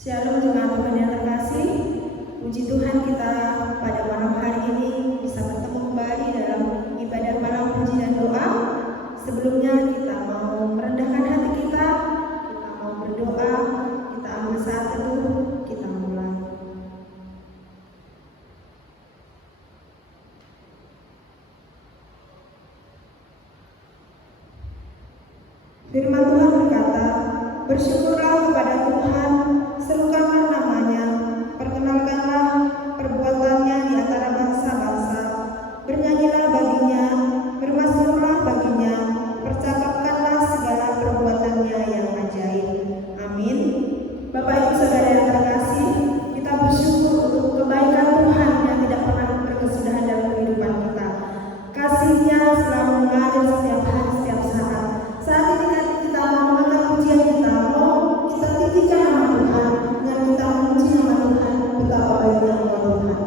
Shalom jemaat Tuhan yang terkasih. Puji Tuhan kita pada malam hari ini bisa bertemu kembali dalam ibadah malam puji dan doa. Sebelumnya kita mau merendahkan hati kita mau berdoa, kita ambil saat teduh, kita mulai. Firman Tuhan berkata, bersyukurlah kepada Tuhan, serukanlah namanya, perkenalkanlah perbuatannya di antara bangsa-bangsa, bernyanyilah baginya, bermazmurlah baginya, percakapkanlah segala perbuatannya yang ajaib. Amin. Bapak Ibu Saudara yang terkasih, kita bersyukur untuk kebaikan Tuhan yang tidak pernah berkesudahan dalam kehidupan kita. Kasih-Nya selalu mengalir setiap hari, setiap saat. Saat ini kita mau mengenal pujian kita, mau kita tinggikan nama Tuhan, dengan kita memuji nama Tuhan, betapa baiknya Allah Tuhan.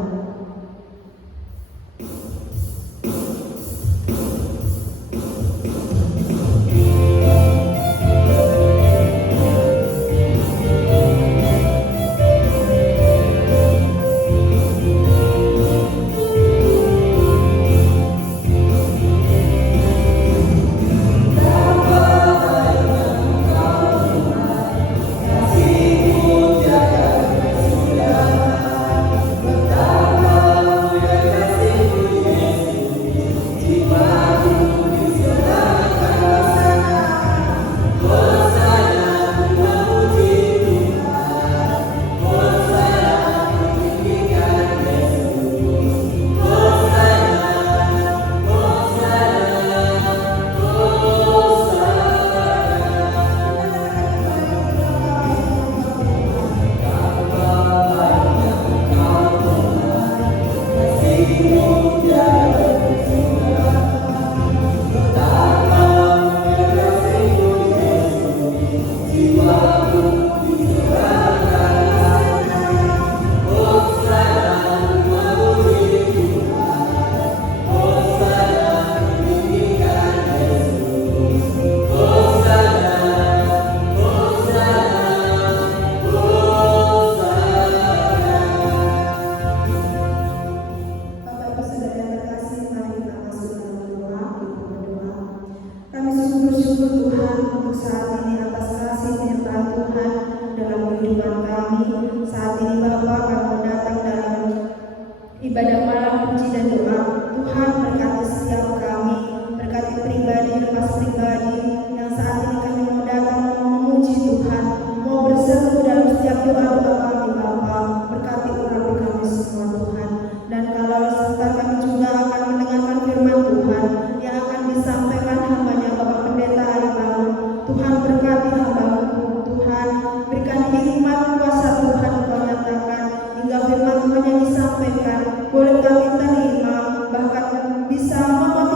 Ibadah malam puji dan doa. Tuhan berkati setiap kami, berkati pribadi lepas pribadi yang saat ini kami mau datang mau memuji Tuhan, mau berseru dalam setiap doa-doa kami Bapa. Berkati urapi kami semua Tuhan. Dan kalau serta kami juga akan mendengarkan firman Tuhan yang akan disampaikan hamba-Nya Bapak Pendeta Aribaru. Tuhan berkati hamba-Mu Tuhan, berikan hikmat kuasa Tuhan Kau nyatakan hingga firman Tuhan yang disampaikan boleh kami terima, bahkan bisa memotivasi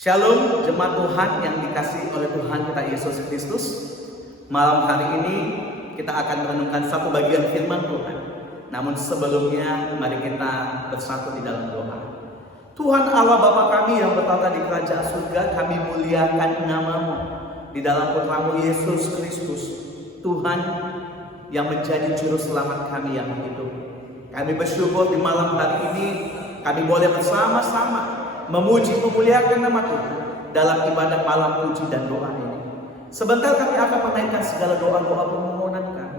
Shalom jemaat Tuhan yang dikasihi oleh Tuhan kita Yesus Kristus. Malam hari ini kita akan merenungkan satu bagian firman Tuhan. Namun sebelumnya mari kita bersatu di dalam doa. Tuhan Allah Bapa kami yang bertata di kerajaan surga, kami muliakan nama-Mu di dalam Putra-Mu Yesus Kristus, Tuhan yang menjadi juru selamat kami yang hidup. Kami bersyukur di malam hari ini kami boleh bersama-sama memuji memuliakan nama Tuhan dalam ibadah malam puji dan doa ini. Sebentar kami akan menaikkan segala doa-doa permohonan kami.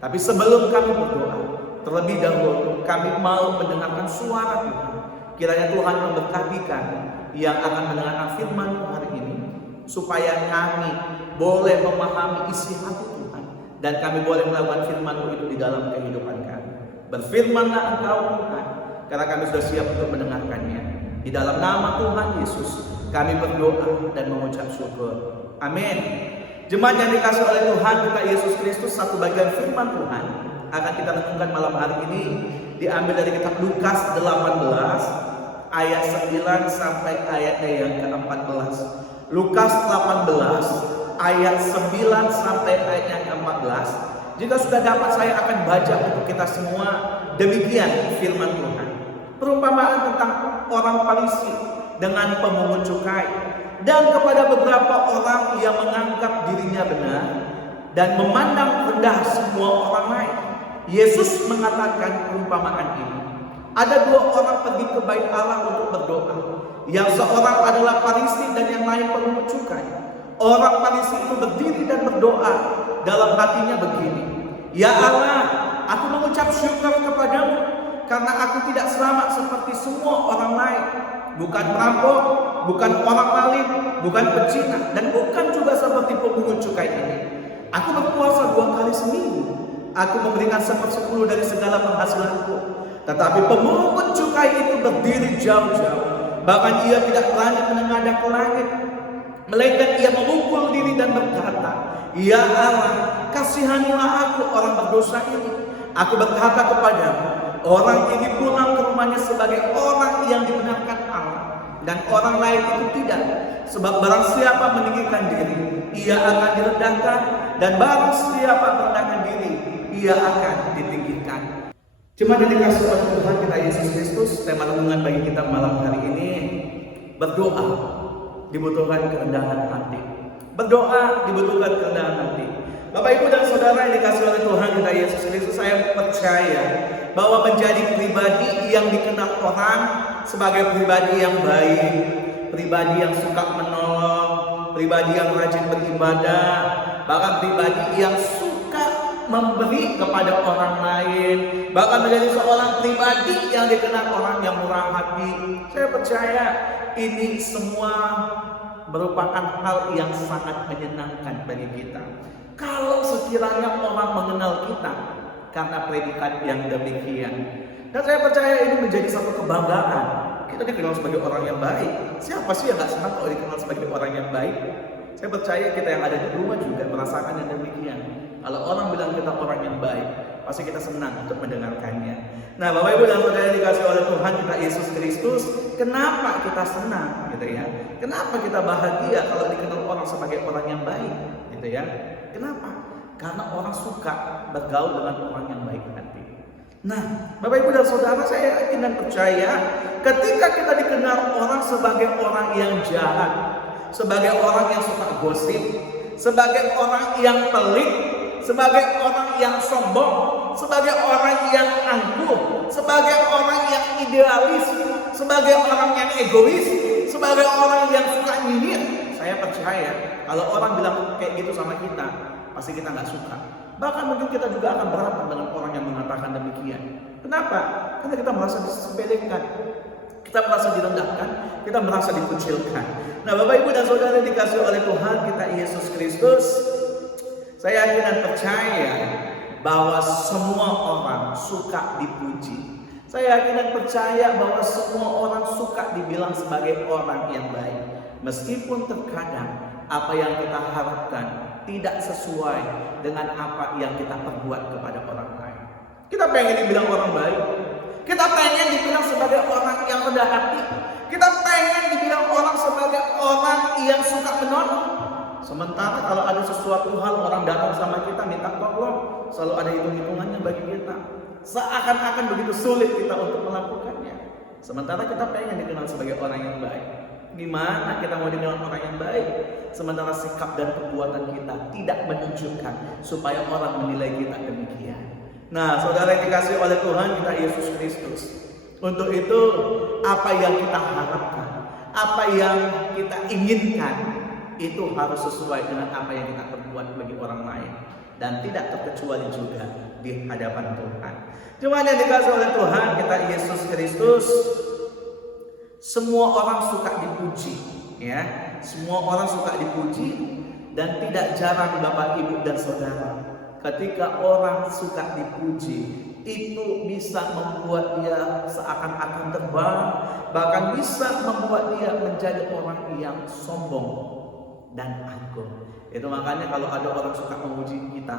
Tapi sebelum kami berdoa, terlebih dahulu kami mau mendengarkan suara Tuhan. Kiranya Tuhan memberkati kami yang akan mendengarkan firman hari ini, supaya kami boleh memahami isi hati Tuhan dan kami boleh melakukan firman itu di dalam kehidupan kami. Berfirmanlah Engkau Tuhan, karena kami sudah siap untuk mendengarkannya. Di dalam nama Tuhan Yesus kami berdoa dan mengucap syukur. Amin. Jemaat yang dikasihi oleh Tuhan kita Yesus Kristus, satu bagian firman Tuhan akan kita renungkan malam hari ini diambil dari kitab Lukas 18 ayat 9 sampai ayatnya yang ke-14. Lukas 18 ayat 9 sampai ayat yang ke-14. Jika sudah dapat saya akan baca untuk kita semua. Demikian firman Tuhan. Perumpamaan tentang orang Farisi dengan pemungut cukai, dan kepada beberapa orang yang menganggap dirinya benar dan memandang rendah semua orang lain, Yesus mengatakan perumpamaan ini. Ada dua orang pergi ke bait Allah untuk berdoa. Yang seorang adalah Farisi dan yang lain pemungut cukai. Orang Farisi itu berdiri dan berdoa dalam hatinya begini, "Ya Allah, aku mengucap syukur kepadamu karena aku tidak selamat seperti semua orang lain, bukan perampok, bukan orang maling, bukan pezina, dan bukan juga seperti pemungut cukai ini. Aku berpuasa 2 kali seminggu, aku memberikan 1/10 dari segala penghasilanku." Tetapi pemungut cukai itu berdiri jauh-jauh, bahkan ia tidak berani menengadah ke langit, melainkan ia memukul diri dan berkata, "Ya Allah, kasihanilah aku orang berdosa ini." Aku berkata kepadamu, orang ini pulang ke rumahnya sebagai orang yang dibenarkan Allah, dan orang lain itu tidak. Sebab barang siapa meninggikan diri, ia akan direndahkan, dan barang siapa merendahkan diri, ia akan ditinggikan. Jemaat yang dikasihi oleh Tuhan kita Yesus Kristus, tema renungan bagi kita malam hari ini, berdoa dibutuhkan kerendahan hati. Berdoa dibutuhkan kerendahan hati. Bapak, Ibu, dan Saudara yang dikasihi oleh Tuhan kita Yesus Kristus, saya percaya bahwa menjadi pribadi yang dikenal orang sebagai pribadi yang baik, pribadi yang suka menolong, pribadi yang rajin beribadah, bahkan pribadi yang suka memberi kepada orang lain, bahkan menjadi seorang pribadi yang dikenal orang yang murah hati. Saya percaya ini semua merupakan hal yang sangat menyenangkan bagi kita. Kalau sekiranya orang mengenal kita karena predikat yang demikian. Dan saya percaya ini menjadi satu kebanggaan. Kita dikenal sebagai orang yang baik. Siapa sih yang gak senang kalau dikenal sebagai orang yang baik? Saya percaya kita yang ada di rumah juga merasakan yang demikian. Kalau orang bilang kita orang yang baik, pasti kita senang untuk mendengarkannya. Nah, Bapak, Ibu, dan Saudara yang dikasihi oleh Tuhan kita Yesus Kristus, kenapa kita senang gitu ya? Kenapa kita bahagia kalau dikenal orang sebagai orang yang baik gitu ya? Kenapa? Karena orang suka bergaul dengan orang yang baik hati. Nah, Bapak, Ibu, dan Saudara, saya yakin dan percaya ketika kita dikenal orang sebagai orang yang jahat, sebagai orang yang suka gosip, sebagai orang yang pelit, sebagai orang yang sombong, sebagai orang yang angkuh, sebagai orang yang idealis, sebagai orang yang egois, sebagai orang yang suka nyinyir, saya percaya kalau orang bilang kayak gitu sama kita, pasti kita nggak suka. Bahkan mungkin kita juga akan berantem dengan orang yang mengatakan demikian. Kenapa? Karena kita merasa disepelekan, kita merasa direndahkan, kita merasa dikucilkan. Nah, Bapak, Ibu, dan Saudara yang dikasihi oleh Tuhan kita Yesus Kristus, saya yakin dan percaya bahwa semua orang suka dipuji. Saya yakin dan percaya bahwa semua orang suka dibilang sebagai orang yang baik. Meskipun terkadang apa yang kita harapkan tidak sesuai dengan apa yang kita perbuat kepada orang lain. Kita pengen dibilang orang baik, kita pengen dibilang sebagai orang yang rendah hati, Kita pengen dibilang orang sebagai orang yang suka menolong. Sementara kalau ada sesuatu hal orang datang sama kita minta tolong, selalu ada hitung-hitungannya bagi kita. Seakan-akan begitu sulit kita untuk melakukannya. Sementara kita pengen dikenal sebagai orang yang baik. Gimana kita mau dikenal orang yang baik? Sementara sikap dan perbuatan kita tidak menunjukkan supaya orang menilai kita demikian. Nah, saudara yang dikasihi oleh Tuhan kita Yesus Kristus. Untuk itu, apa yang kita harapkan, apa yang kita inginkan, itu harus sesuai dengan apa yang kita perbuat bagi orang lain. Dan tidak terkecuali juga di hadapan Tuhan. Cuma yang dikasihi oleh Tuhan kita Yesus Kristus, semua orang suka dipuji, ya. Semua orang suka dipuji, dan tidak jarang Bapak, Ibu, dan Saudara, ketika orang suka dipuji, itu bisa membuat dia seakan-akan terbang, bahkan bisa membuat dia menjadi orang yang sombong dan angkuh. Itu makanya kalau ada orang suka memuji kita,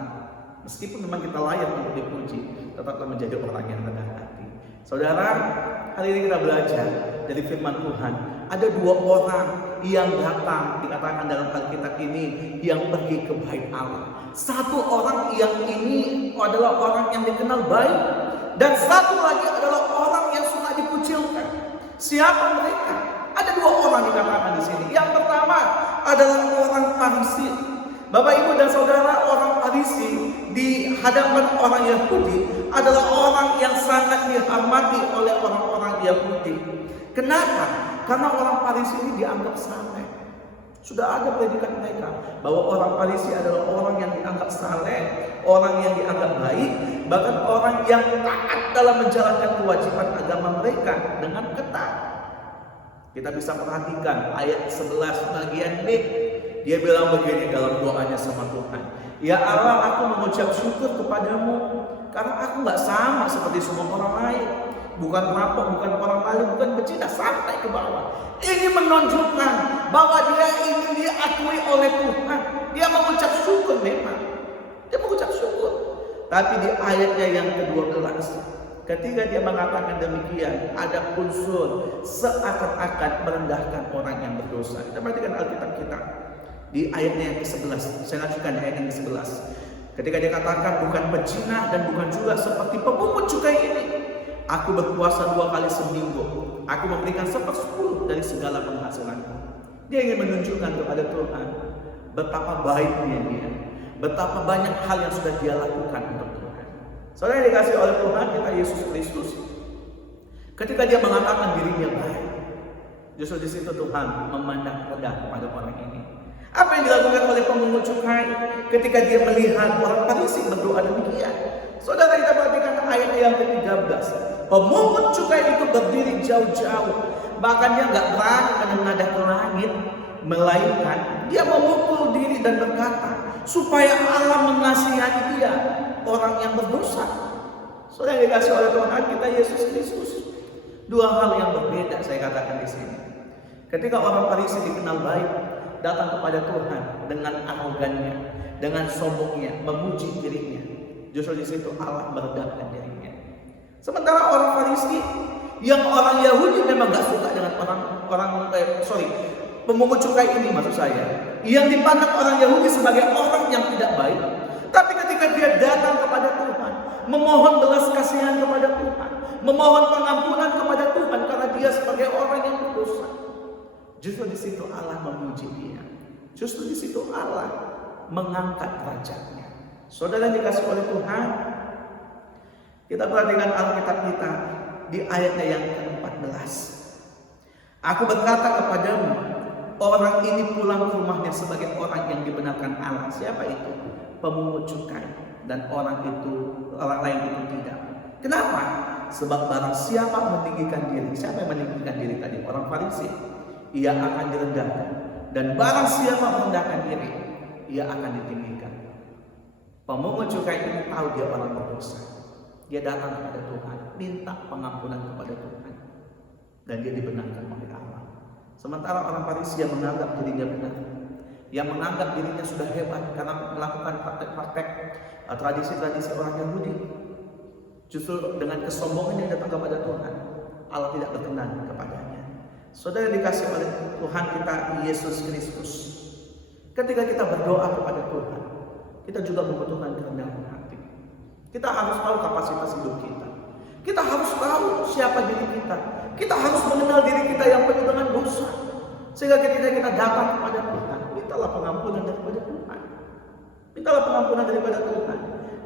meskipun memang kita layak untuk dipuji, tetaplah menjadi orang yang rendah hati. Saudara, hari ini kita belajar dari firman Tuhan. Ada dua orang yang datang, dikatakan dalam Alkitab ini, yang pergi ke bait Allah. Satu orang yang ini adalah orang yang dikenal baik, dan satu lagi adalah orang yang suka dikucilkan. Siapa mereka? Ada dua orang dikatakan di sini. Yang pertama adalah orang Farisi. Bapak, Ibu, dan Saudara, orang Farisi di hadapan orang Yahudi adalah orang yang sangat dihormati oleh orang-orang Yahudi. Kenapa? Karena orang Farisi ini dianggap saleh. Sudah ada predikat mereka bahwa orang Farisi adalah orang yang dianggap saleh, orang yang dianggap baik, bahkan orang yang taat dalam menjalankan kewajiban agama mereka dengan ketat. Kita bisa perhatikan ayat 11 bagian B. Dia bilang begini dalam doanya sama Tuhan. Ya Allah, aku mengucap syukur kepadamu karena aku gak sama seperti semua orang lain. Bukan merampok, bukan orang maling, bukan bercina, sampai ke bawah. Ini menunjukkan bahwa dia ingin diakui oleh Tuhan. Dia mengucap syukur memang. Dia mengucap syukur. Tapi di ayatnya yang ke-12, ketika dia mengatakan demikian, ada unsur seakan-akan merendahkan orang yang berdosa. Kita perhatikan Alkitab kita. Di ayatnya yang ke-11, saya lanjutkan ayat yang ke-11. Ketika dia katakan bukan pezina dan bukan juga seperti pemungut cukai ini. Aku berpuasa 2 kali seminggu. Aku memberikan 1/10 dari segala penghasilanku. Dia ingin menunjukkan kepada Tuhan betapa baiknya dia, betapa banyak hal yang sudah dia lakukan untuk Tuhan. Saudara yang dikasihi oleh Tuhan kita Yesus Kristus, ketika dia mengatakan dirinya baik, justru di situ Tuhan memandang rendah kepada orang ini. Apa yang dilakukan oleh pemungut cukai ketika dia melihat orang Farisi berdoa demikian? Saudara, kita perhatikan ayat yang ke-13. Pemungut cukai itu berdiri jauh-jauh, bahkan dia nggak berani menengadah ke langit, melainkan dia memukul diri dan berkata supaya Allah mengasihani dia, orang yang berdosa. Saudara yang dikasihi oleh Tuhan kita Yesus Kristus, dua hal yang berbeda saya katakan di sini. Ketika orang Farisi dikenal baik, datang kepada Tuhan dengan arogannya, dengan sombongnya, memuji dirinya. Justru di situ Allah merendahkan dirinya. Sementara orang Farisi, yang orang Yahudi memang gak suka dengan pemungut cukai ini maksud saya, yang dipandang orang Yahudi sebagai orang yang tidak baik. Tapi ketika dia datang kepada Tuhan, memohon belas kasihan kepada Tuhan, memohon pengampunan kepada Tuhan karena dia sebagai orang yang berdosa, justru di situ Allah memuji dia. Justru di situ Allah mengangkat derajatnya. Saudara yang dikasihi oleh Tuhan, kita perhatikan Alkitab kita di ayatnya yang ke-14. Aku berkata kepadamu, orang ini pulang ke rumahnya sebagai orang yang dibenarkan Allah. Siapa itu? Pemungut cukai. Dan orang lain itu tidak. Kenapa? Sebab barang siapa meninggikan diri, siapa yang meninggikan diri tadi? Orang Farisi. Ia akan direndahkan. Dan barang siapa merendahkan diri, ia akan ditinggikan. Pemungut cukai ini tahu dia orang berdosa. Dia datang kepada Tuhan, minta pengampunan kepada Tuhan, dan dia dibenarkan oleh Allah. Sementara orang Farisi yang menganggap dirinya benar, yang menganggap dirinya sudah hebat karena melakukan praktek-praktek tradisi-tradisi orang Yahudi, justru dengan kesombongan yang datang kepada Tuhan, Allah tidak berkenan kepadanya. Saudara dikasih oleh Tuhan kita Yesus Kristus. Ketika kita berdoa kepada Tuhan, kita juga membutuhkan kerendahan hati. Kita harus tahu kapasitas hidup kita. Kita harus tahu siapa diri kita. Kita harus mengenal diri kita yang penuh dengan dosa. Sehingga ketika kita datang kepada Tuhan, mintalah pengampunan daripada Tuhan. Mintalah pengampunan daripada Tuhan.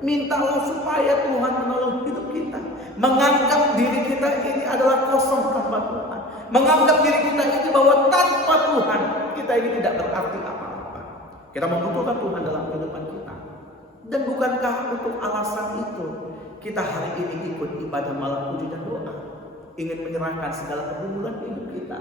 Mintalah supaya Tuhan menolong hidup kita. Menganggap diri kita ini adalah kosong tanpa Tuhan. Menganggap diri kita ini bahwa tanpa Tuhan kita ini tidak berarti apa-apa. Kita membutuhkan Tuhan dalam kehidupan kita. Dan bukankah untuk alasan itu kita hari ini ikut ibadah malam puji dan doa, ingin menyerahkan segala pergumulan hidup kita,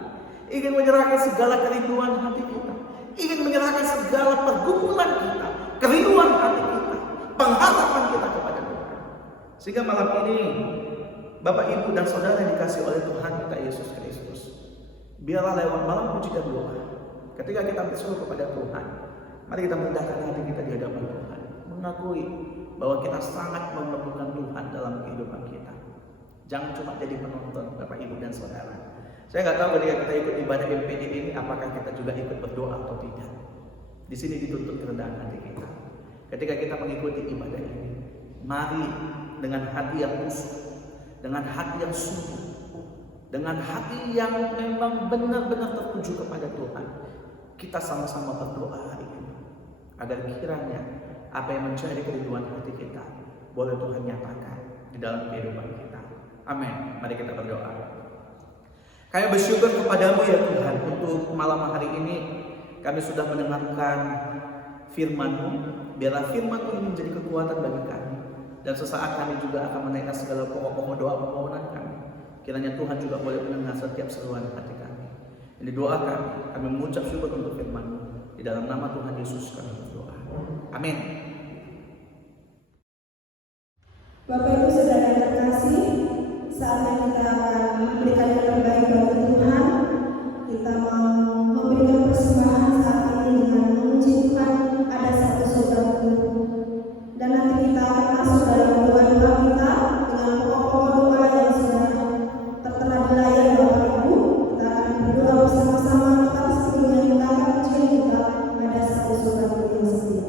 ingin menyerahkan segala kerinduan hati kita, ingin menyerahkan segala pergumulan kita, kerinduan hati kita, pengharapan kita kepada Tuhan. Sehingga malam ini Bapak, Ibu, dan Saudara yang dikasih oleh Tuhan kita Yesus Kristus, biarlah lewat malam puji dan doa, ketika kita berseru kepada Tuhan, mari kita merendahkan hati kita di hadapan Tuhan, mengakui bahwa kita sangat memerlukan Tuhan dalam kehidupan kita. Jangan cuma jadi penonton, Bapak, Ibu, dan Saudara. Saya nggak tahu ketika kita ikut ibadah MPD ini, apakah kita juga ikut berdoa atau tidak. Di sini dituntut kerendahan hati kita. Ketika kita mengikuti ibadah ini, mari dengan hati yang khusyuk, dengan hati yang sungguh, dengan hati yang memang benar-benar tertuju kepada Tuhan, kita sama-sama berdoa hari ini, agar kiranya apa yang menjadi kerinduan hati kita boleh Tuhan nyatakan di dalam kehidupan kita. Amin. Mari kita berdoa. Kami bersyukur kepadamu ya Tuhan, untuk malam hari ini kami sudah mendengarkan firman-Mu. Biarlah firman-Mu ini menjadi kekuatan bagi kami, dan sesaat kami juga akan menaikkan segala pokok-pokok doa permohonan kami. Kiranya Tuhan juga boleh mendengar setiap seruan hati kami. Ini doa kami mengucap syukur untuk firman-Mu. Di dalam nama Tuhan Yesus kami berdoa. Amin. Bapak, Ibu, Saudara yang terkasih, saatnya kita akan memberikan yang terbaik bagi Tuhan. Kita mau memberikan persembahan saat ini dengan memuji Tuhan, ada satu saudaraku. Dan nanti kita akan masuk dalam doa-doa kita dengan pokok-pokok doa yang sudah tertera di layar Bapak Ibu. Kita akan berdoa bersama-sama, tetapi sebelumnya kita akan mencari juga ada satu saudaraku yang setia.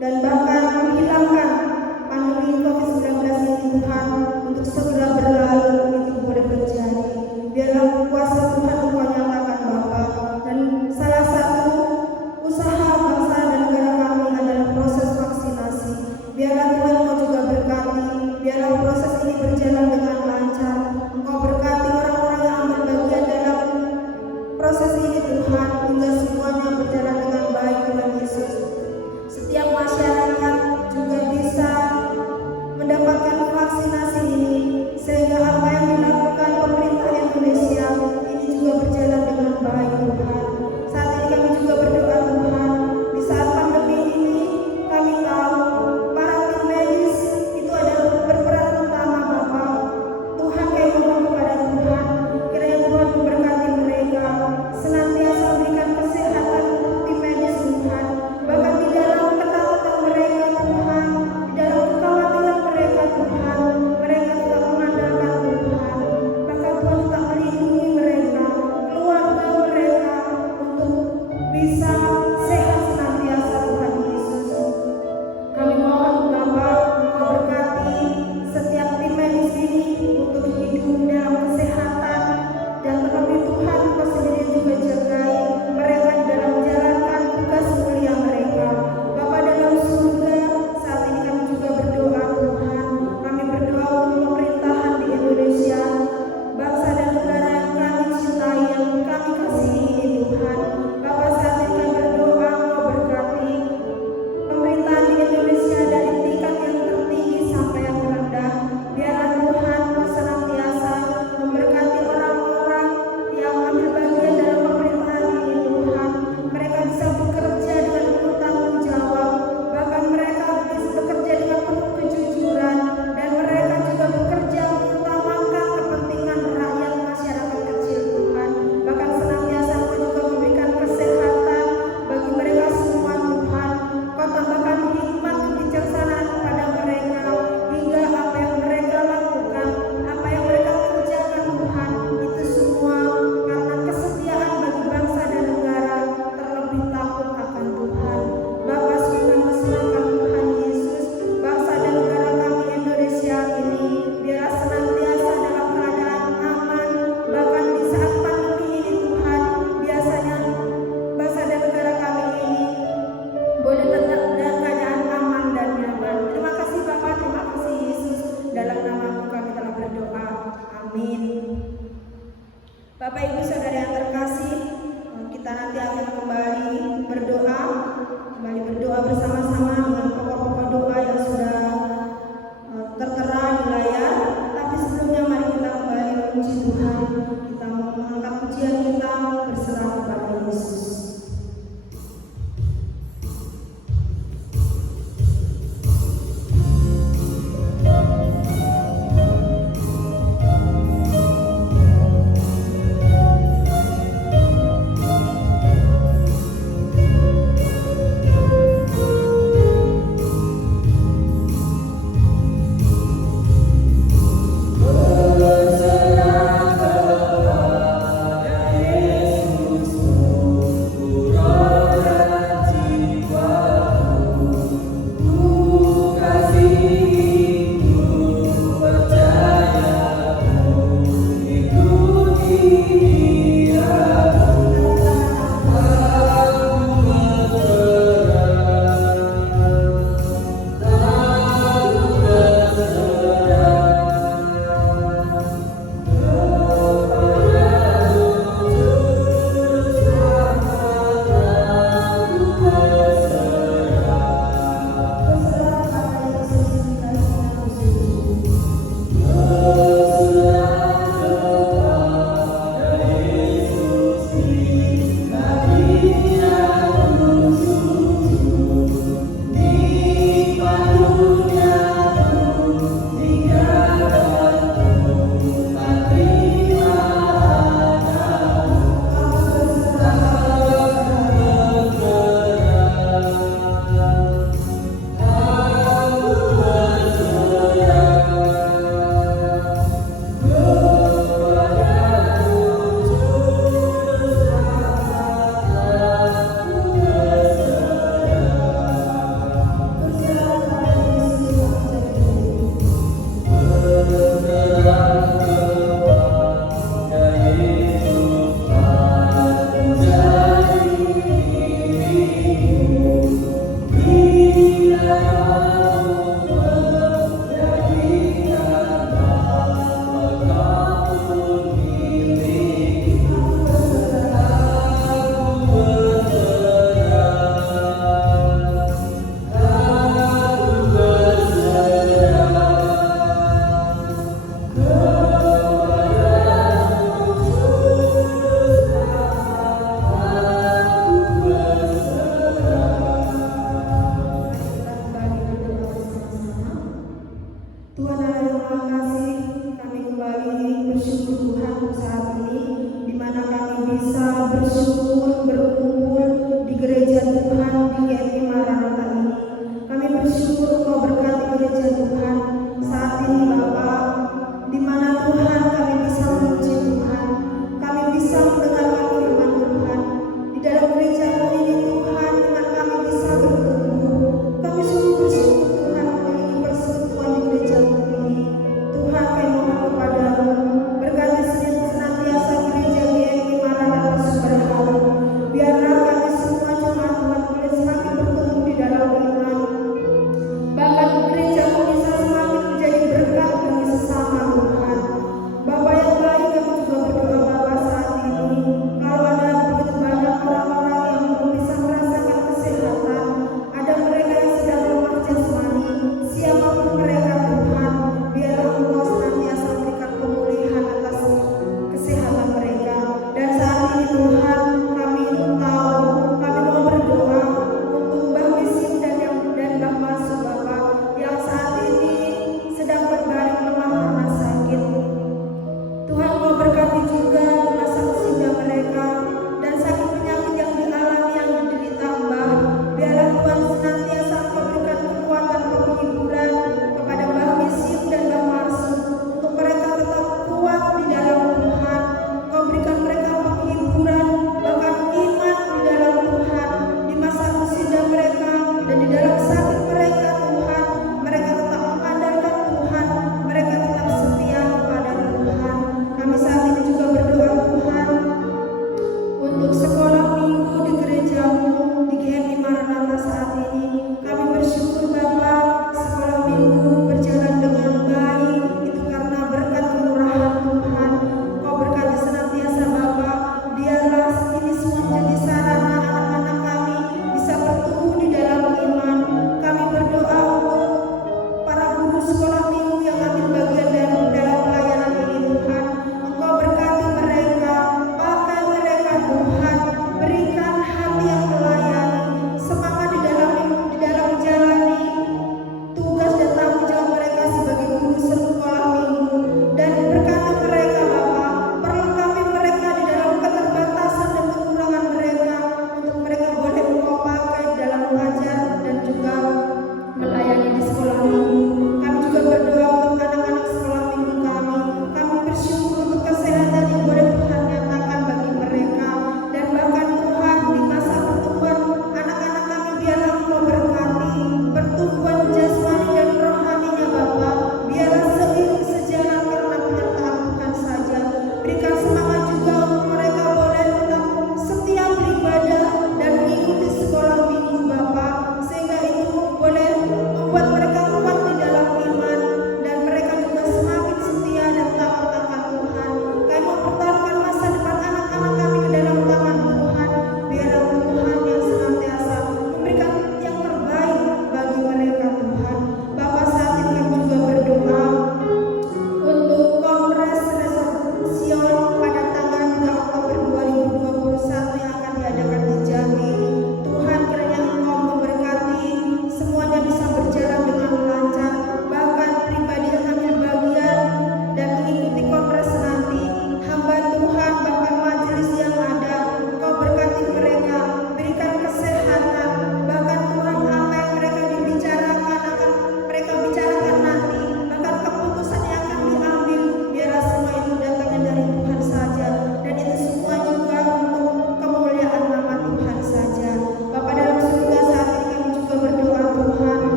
dan bahkan menghilangkan pandemi COVID-19 ini Tuhan, untuk segera berlalu itu boleh terjadi. Biarlah kuasa Tuhan Engkau nyatakan Bapa. Dan salah satu usaha bangsa dan negara kami adalah proses vaksinasi. Biarlah Tuhan Engkau juga berkati, biarlah proses ini berjalan dengan lancar. Engkau berkati orang-orang yang ambil bagian dalam proses ini Tuhan, hingga semuanya berjalan dengan baik Tuhan Yesus. Setiap masyarakat juga bisa mendapatkan vaksinasi ini, sehingga apa yang dilakukan pemerintah Indonesia ini juga berjalan dengan baik Tuhan. Saat ini kami juga berdoa Tuhan, di saat pandemi ini kami tahu para tim medis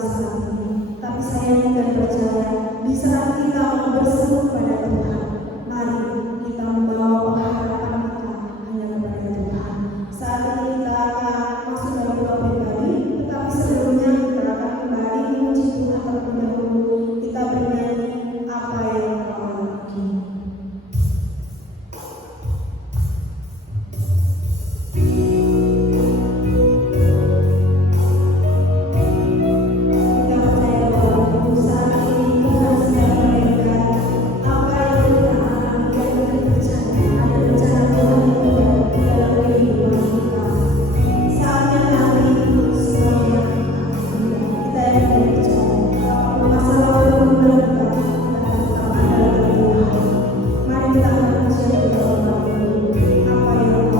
saat ini. Tapi saya ingin percaya di saat kita mau berseru pada Tuhan, mari kita membawa pengharapan kita hanya kepada Tuhan. Saat ini kita akan masuk dalam doa pribadi, tetapi sebelumnya kita akan kembali memuji Tuhan terlebih dahulu. Kita bernyanyi apa yang Kau alami. Kita percaya bahwa saat ini Tuhan sedang memberikan apa yang kita alami dan kita percaya ada rencana Tuhan yang baik dalam kehidupan kita. Saatnya kami semuanya kita yang percaya apapun masalah berguna kita akan tetap ada dalam Tuhan. Mari kita memuji dan berdoa apa yang Kau alami. Tuhan kita akan memberi tangan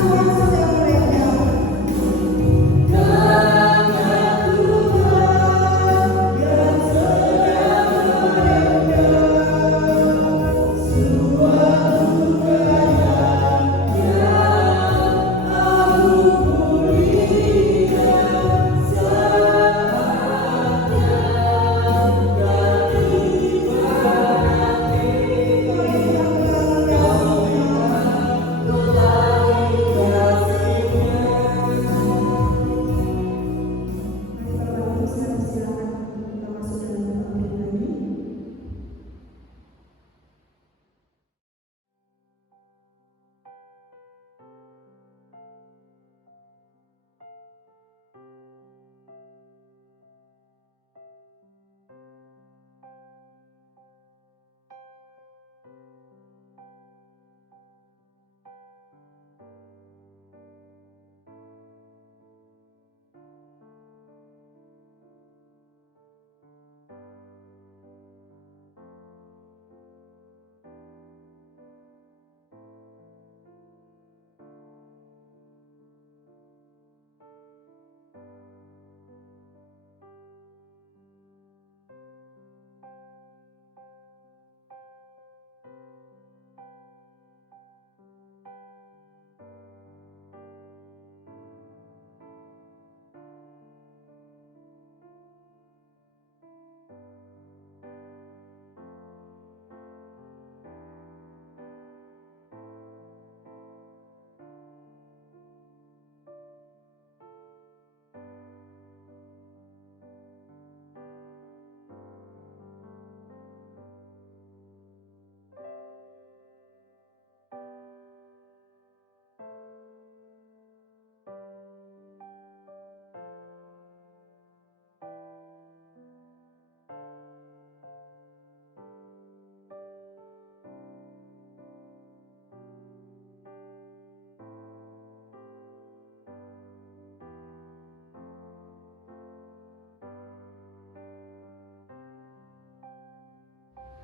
Tuhan sedang beredar.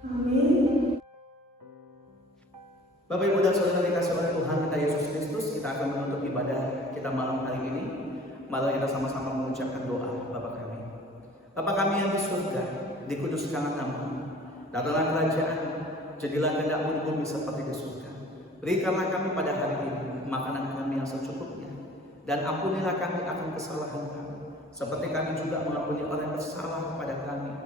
Amin. Bapak Ibu dan Saudara dikasih oleh Tuhan kita Yesus Kristus, kita akan menutup ibadah kita malam hari ini. Mari kita sama-sama mengucapkan doa Bapa kami. Bapa kami yang di surga, dikuduskanlah nama-Mu. Datanglah kerajaan, jadilah kehendak-Mu di bumi seperti di surga. Berikanlah kami pada hari ini makanan kami yang secukupnya, dan ampunilah kami akan kesalahan kami, seperti kami juga mengampuni orang yang bersalah kepada kami.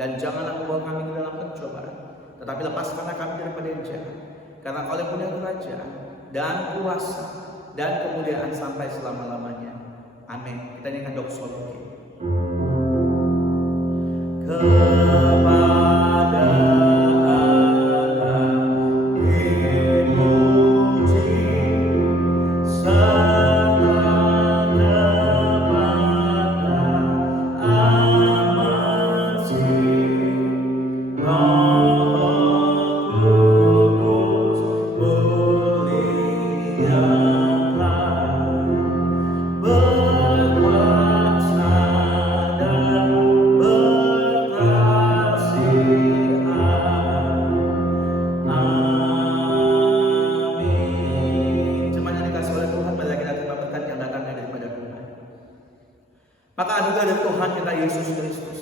Dan janganlah membawa kami ke dalam pencobaan, tetapi lepaskanlah kami daripada yang jahat. Karena Oleh punya kerajaan dan kuasa dan kemuliaan sampai selama-lamanya. Amin. Kita nyanyikan doksologi. Kepada Allah dipuji, serta kepada amasih Roh Kudus muliakan, berkuasa dan berkasihan. Amin. Jemaat yang dikasihi oleh Tuhan, mari kita terima berkat yang datang daripada Tuhan. Maka anugerah dari Tuhan kita Yesus Kristus,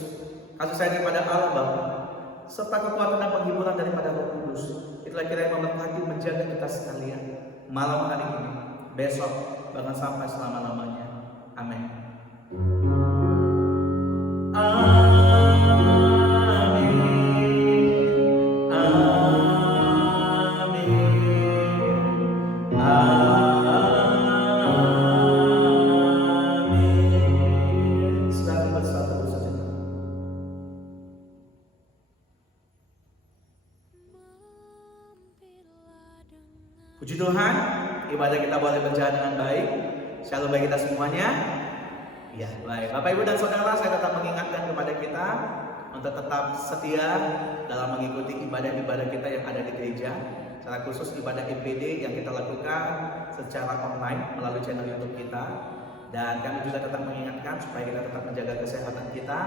kasih sayang daripada Allah Bapa, serta kekuatan dan penghiburan daripada Roh Kudus, itulah kiranya memberkati menjaga kita sekalian malam hari ini, besok, bahkan sampai selama-lamanya. Amin. Amin. Amin. Amin. Silakan bersatu sejenak. Puji Tuhan, ibadah kita boleh berjalan dengan baik. Shalom bagi kita semuanya. Ya, baik. Bapak Ibu dan Saudara, saya tetap mengingatkan kepada kita untuk tetap setia dalam mengikuti ibadah-ibadah kita yang ada di gereja. Secara khusus ibadah EPD yang kita lakukan secara online melalui channel YouTube kita. Dan kami juga tetap mengingatkan supaya kita tetap menjaga kesehatan kita.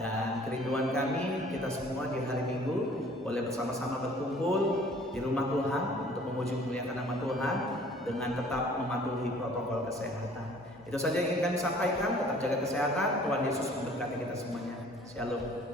Dan kerinduan kami, kita semua di hari Minggu boleh bersama-sama berkumpul di rumah Tuhan untuk memuji memuliakan nama Tuhan dengan tetap mematuhi protokol kesehatan. Itu saja yang ingin kami sampaikan. Tetap jaga kesehatan. Tuhan Yesus memberkati kita semuanya. Shalom.